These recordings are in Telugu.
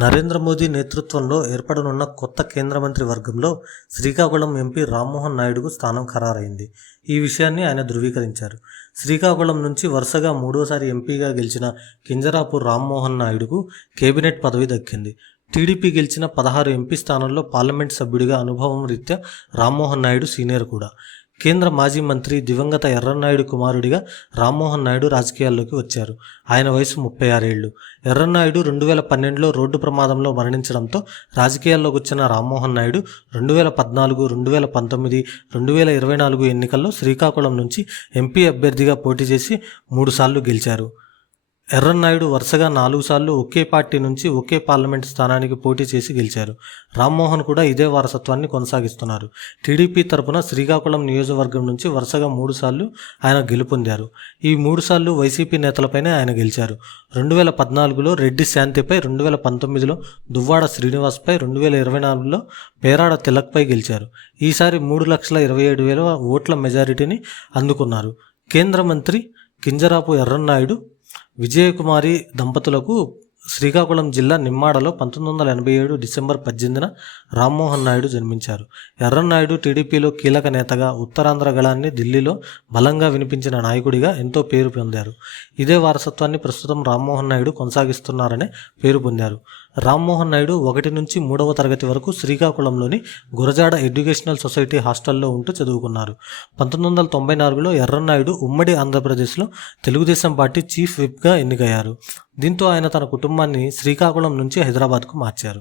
నరేంద్ర మోదీ నేతృత్వంలో ఏర్పడనున్న కొత్త కేంద్ర మంత్రి వర్గంలో శ్రీకాకుళం ఎంపీ రామ్మోహన్ నాయుడుకు స్థానం ఖరారైంది. ఈ విషయాన్ని ఆయన ధృవీకరించారు. శ్రీకాకుళం నుంచి వరుసగా మూడోసారి ఎంపీగా గెలిచిన కింజరాపు రామ్మోహన్ నాయుడుకు కేబినెట్ పదవి దక్కింది. టీడీపీ గెలిచిన 16 ఎంపీ స్థానాల్లో పార్లమెంట్ సభ్యుడిగా అనుభవం రీత్యా రామ్మోహన్ నాయుడు సీనియర్ కూడా. కేంద్ర మాజీ మంత్రి దివంగత ఎర్రన్నాయుడు కుమారుడిగా రామ్మోహన్ నాయుడు రాజకీయాల్లోకి వచ్చారు. ఆయన వయసు 36 ఏళ్లు. ఎర్రన్నాయుడు 2012లో రోడ్డు ప్రమాదంలో మరణించడంతో రాజకీయాల్లోకి వచ్చిన రామ్మోహన్ నాయుడు 2014, 2019, 2024 ఎన్నికల్లో శ్రీకాకుళం నుంచి ఎంపీ అభ్యర్థిగా పోటీ చేసి 3 సార్లు గెలిచారు. ఎర్రన్నాయుడు వరుసగా 4 సార్లు ఒకే పార్టీ నుంచి ఒకే పార్లమెంట్ స్థానానికి పోటీ చేసి గెలిచారు. రామ్మోహన్ కూడా ఇదే వారసత్వాన్ని కొనసాగిస్తున్నారు. టీడీపీ తరపున శ్రీకాకుళం నియోజకవర్గం నుంచి వరుసగా 3 సార్లు ఆయన గెలుపొందారు. ఈ 3 సార్లు వైసీపీ నేతలపైనే ఆయన గెలిచారు. 2014లో రెడ్డి శాంతిపై, 2019లో దువ్వాడ శ్రీనివాస్పై, 2024లో పేరాడ తిలక్పై గెలిచారు. ఈసారి 3,27,000 ఓట్ల మెజారిటీని అందుకున్నారు. కేంద్ర మంత్రి కింజరాపు ఎర్రన్నాయుడు విజయకుమారి దంపతులకు శ్రీకాకుళం జిల్లా నిమ్మాడలో 1987 డిసెంబర్ 18న రామ్మోహన్ నాయుడు జన్మించారు. ఎర్రన్నాయుడు టీడీపీలో కీలక నేతగా, ఉత్తరాంధ్ర గళాన్ని ఢిల్లీలో బలంగా వినిపించిన నాయకుడిగా ఎంతో పేరు పొందారు. ఇదే వారసత్వాన్ని ప్రస్తుతం రామ్మోహన్ నాయుడు కొనసాగిస్తున్నారనే పేరు పొందారు. రామ్మోహన్ నాయుడు 1 నుంచి 3వ తరగతి వరకు శ్రీకాకుళంలోని గురజాడ ఎడ్యుకేషనల్ సొసైటీ హాస్టల్లో ఉంటూ చదువుకున్నారు. 1994లో ఎర్రన్నాయుడు ఉమ్మడి ఆంధ్రప్రదేశ్లో తెలుగుదేశం పార్టీ చీఫ్ విప్గా ఎన్నికయ్యారు. దీంతో ఆయన తన కుటుంబాన్ని శ్రీకాకుళం నుంచి హైదరాబాద్కు మార్చారు.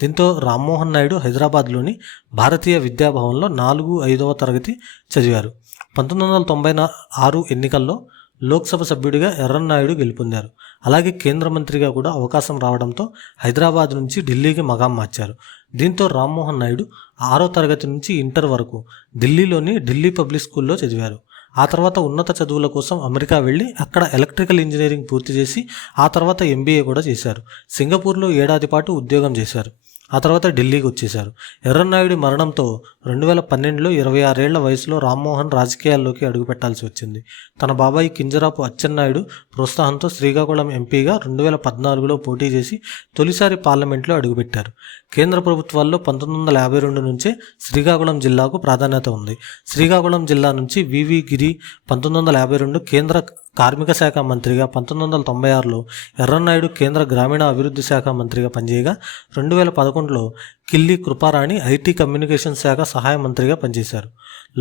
దీంతో రామ్మోహన్ నాయుడు హైదరాబాద్లోని భారతీయ విద్యాభవన్లో 4, 5వ తరగతి చదివారు. 1996 ఎన్నికల్లో లోక్సభ సభ్యుడిగా ఎర్రన్నాయుడు గెలుపొందారు. అలాగే కేంద్ర మంత్రిగా కూడా అవకాశం రావడంతో హైదరాబాద్ నుంచి ఢిల్లీకి మకాం మార్చారు. దీంతో రామ్మోహన్ నాయుడు 6వ తరగతి నుంచి ఇంటర్ వరకు ఢిల్లీలోని ఢిల్లీ పబ్లిక్ స్కూల్లో చదివారు. ఆ తర్వాత ఉన్నత చదువుల కోసం అమెరికా వెళ్ళి అక్కడ ఎలక్ట్రికల్ ఇంజనీరింగ్ పూర్తి చేసి ఆ తర్వాత ఎంబీఏ కూడా చేశారు. సింగపూర్లో 1 ఏడాది పాటు ఉద్యోగం చేశారు. ఆ తర్వాత ఢిల్లీకి వచ్చేశారు. ఎర్రన్నాయుడి మరణంతో 2012లో 26 ఏళ్ల వయసులో రామ్మోహన్ రాజకీయాల్లోకి అడుగుపెట్టాల్సి వచ్చింది. తన బాబాయి కింజరాపు అచ్చెన్నాయుడు ప్రోత్సాహంతో శ్రీకాకుళం ఎంపీగా 2014లో పోటీ చేసి తొలిసారి పార్లమెంట్లో అడుగుపెట్టారు. కేంద్ర ప్రభుత్వాల్లో 1952 నుంచే శ్రీకాకుళం జిల్లాకు ప్రాధాన్యత ఉంది. శ్రీకాకుళం జిల్లా నుంచి వివి గిరి 1952 కేంద్ర కార్మిక శాఖ మంత్రిగా, 1996లో ఎర్రన్నాయుడు కేంద్ర గ్రామీణ అభివృద్ధి శాఖ మంత్రిగా పనిచేయగా, 2011లో కిల్లి కృపారాణి ఐటీ కమ్యూనికేషన్ శాఖ సహాయ మంత్రిగా పనిచేశారు.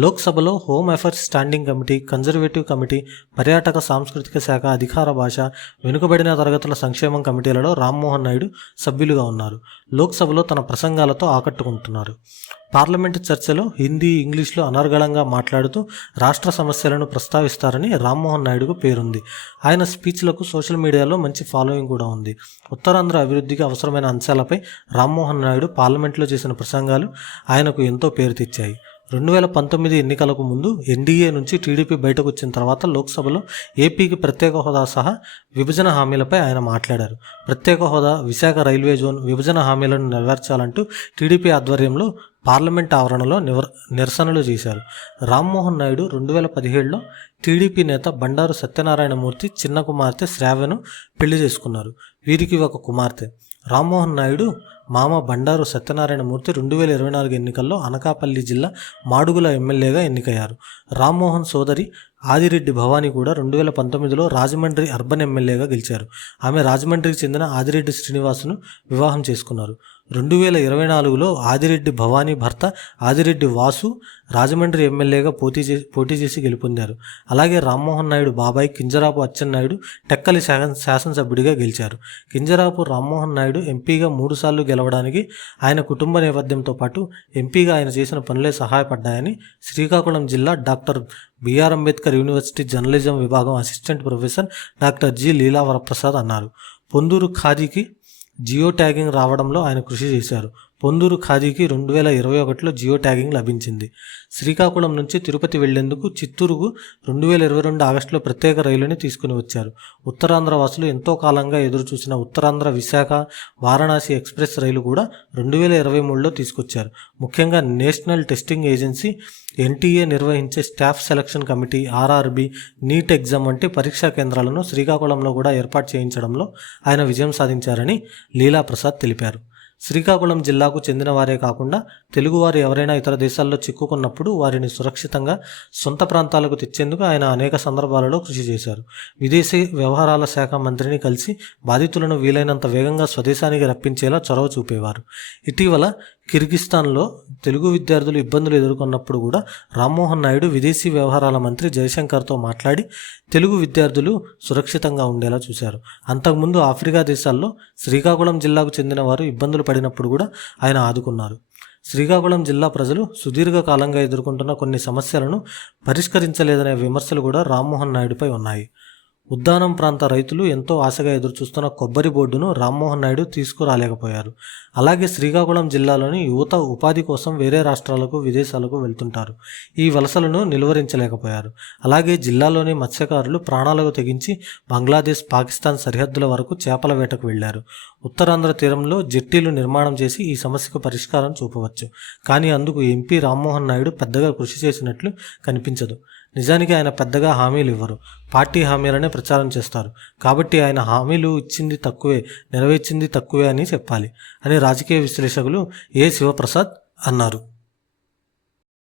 లోక్సభలో home affairs standing committee, conservative committee, పర్యాటక సాంస్కృతిక శాఖ, అధికార భాష, వెనుకబడిన తరగతుల సంక్షేమం కమిటీలలో రామ్మోహన్ నాయుడు సభ్యులుగా ఉన్నారు. లోక్సభలో తన ప్రసంగాలతో ఆకట్టుకుంటున్నారు. పార్లమెంటు చర్చలో హిందీ, ఇంగ్లీష్లో అనర్గళంగా మాట్లాడుతూ రాష్ట్ర సమస్యలను ప్రస్తావిస్తారని రామ్మోహన్ నాయుడుకు పేరుంది. ఆయన స్పీచ్లకు సోషల్ మీడియాలో మంచి ఫాలోయింగ్ కూడా ఉంది. ఉత్తరాంధ్ర అభివృద్ధికి అవసరమైన అంశాలపై రామ్మోహన్ నాయుడు పార్లమెంట్లో చేసిన ప్రసంగాలు ఆయనకు ఎంతో పేరు తెచ్చాయి. 2019 ఎన్నికలకు ముందు ఎన్డీఏ నుంచి టీడీపీ బయటకు వచ్చిన తర్వాత లోక్సభలో ఏపీకి ప్రత్యేక హోదా సహా విభజన హామీలపై ఆయన మాట్లాడారు. ప్రత్యేక హోదా, విశాఖ రైల్వే జోన్, విభజన హామీలను నెరవేర్చాలంటూ టీడీపీ ఆధ్వర్యంలో పార్లమెంట్ ఆవరణలో నిరసనలు చేశారు. రామ్మోహన్ నాయుడు 2017లో టీడీపీ నేత బండారు సత్యనారాయణమూర్తి చిన్న కుమార్తె శ్రావ్యను పెళ్లి చేసుకున్నారు. వీరికి ఒక కుమార్తె. రామ్మోహన్ నాయుడు మామ బండారు సత్యనారాయణమూర్తి 2024 ఎన్నికల్లో అనకాపల్లి జిల్లా మాడుగుల ఎమ్మెల్యేగా ఎన్నికయ్యారు. రామ్మోహన్ సోదరి ఆదిరెడ్డి భవానీ కూడా 2019లో రాజమండ్రి అర్బన్ ఎమ్మెల్యేగా గెలిచారు. ఆమె రాజమండ్రికి చెందిన ఆదిరెడ్డి శ్రీనివాసును వివాహం చేసుకున్నారు. 2024లో ఆదిరెడ్డి భవానీ భర్త ఆదిరెడ్డి వాసు రాజమండ్రి ఎమ్మెల్యేగా పోటీ చేసి గెలుపొందారు. అలాగే రామ్మోహన్ నాయుడు బాబాయ్ కింజరాపు అచ్చెన్నాయుడు టెక్కలి శాసనసభ్యుడిగా గెలిచారు. కింజరాపు రామ్మోహన్ నాయుడు ఎంపీగా 3 సార్లు గెలవడానికి ఆయన కుటుంబ నేపథ్యంతో పాటు ఎంపీగా ఆయన చేసిన పనులే సహాయపడ్డాయని శ్రీకాకుళం జిల్లా doctor BR Ambedkar university journalism విభాగం assistant professor doctor G Leela Varaprasad అన్నారు. పొందూరు ఖాదీకి జియో ట్యాగింగ్ రావడంలో ఆయన కృషి చేశారు. పొందూరు ఖాదీకి 2021లో జియో ట్యాగింగ్ లభించింది. శ్రీకాకుళం నుంచి తిరుపతి వెళ్లేందుకు చిత్తూరుకు 2022 ఆగస్టులో ప్రత్యేక రైలుని తీసుకుని వచ్చారు. ఉత్తరాంధ్ర వాసులు ఎంతో కాలంగా ఎదురుచూసిన ఉత్తరాంధ్ర విశాఖ వారణాసి ఎక్స్ప్రెస్ రైలు కూడా 2023లో తీసుకొచ్చారు. ముఖ్యంగా నేషనల్ టెస్టింగ్ ఏజెన్సీ ఎన్టీఏ నిర్వహించే staff selection committee, RRB, NEET exam వంటి పరీక్షా కేంద్రాలను శ్రీకాకుళంలో కూడా ఏర్పాటు చేయించడంలో ఆయన విజయం సాధించారని లీలాప్రసాద్ తెలిపారు. శ్రీకాకుళం జిల్లాకు చెందిన వారే కాకుండా తెలుగువారు ఎవరైనా ఇతర దేశాల్లో చిక్కుకున్నప్పుడు వారిని సురక్షితంగా సొంత ప్రాంతాలకు తెచ్చేందుకు ఆయన అనేక సందర్భాలలో కృషి చేశారు. విదేశీ వ్యవహారాల శాఖ మంత్రిని కలిసి బాధితులను వీలైనంత వేగంగా స్వదేశానికి రప్పించేలా చొరవ చూపేవారు. ఇటీవల కిర్గిస్తాన్లో తెలుగు విద్యార్థులు ఇబ్బందులు ఎదుర్కొన్నప్పుడు కూడా రామ్మోహన్ నాయుడు విదేశీ వ్యవహారాల మంత్రి జయశంకర్తో మాట్లాడి తెలుగు విద్యార్థులు సురక్షితంగా ఉండేలా చూశారు. అంతకుముందు ఆఫ్రికా దేశాల్లో శ్రీకాకుళం జిల్లాకు చెందిన వారు ఇబ్బందులు పడినప్పుడు కూడా ఆయన ఆదుకున్నారు. శ్రీకాకుళం జిల్లా ప్రజలు సుదీర్ఘకాలంగా ఎదుర్కొంటున్న కొన్ని సమస్యలను పరిష్కరించలేదనే విమర్శలు కూడా రామ్మోహన్ నాయుడుపై ఉన్నాయి. ఉద్దానం ప్రాంత రైతులు ఎంతో ఆశగా ఎదురుచూస్తున్న కొబ్బరి బోర్డును రామ్మోహన్ నాయుడు తీసుకురాలేకపోయారు. అలాగే శ్రీకాకుళం జిల్లాలోని యువత ఉపాధి కోసం వేరే రాష్ట్రాలకు, విదేశాలకు వెళ్తుంటారు. ఈ వలసలను నిలువరించలేకపోయారు. అలాగే జిల్లాలోని మత్స్యకారులు ప్రాణాలకు తెగించి బంగ్లాదేశ్, పాకిస్తాన్ సరిహద్దుల వరకు చేపల వేటకు వెళ్లారు. ఉత్తరాంధ్ర తీరంలో జెట్టీలు నిర్మాణం చేసి ఈ సమస్యకు పరిష్కారం చూపవచ్చు. కానీ అందుకు ఎంపీ రామ్మోహన్ నాయుడు పెద్దగా కృషి చేసినట్లు కనిపించదు. నిజానికి ఆయన పెద్దగా హామీలు ఇవ్వరు, పార్టీ హామీలనే ప్రచారం చేస్తారు. కాబట్టి ఆయన హామీలు ఇచ్చింది తక్కువే, నెరవేర్చింది తక్కువే అని చెప్పాలి అని రాజకీయ విశ్లేషకులు ఏ శివప్రసాద్ అన్నారు.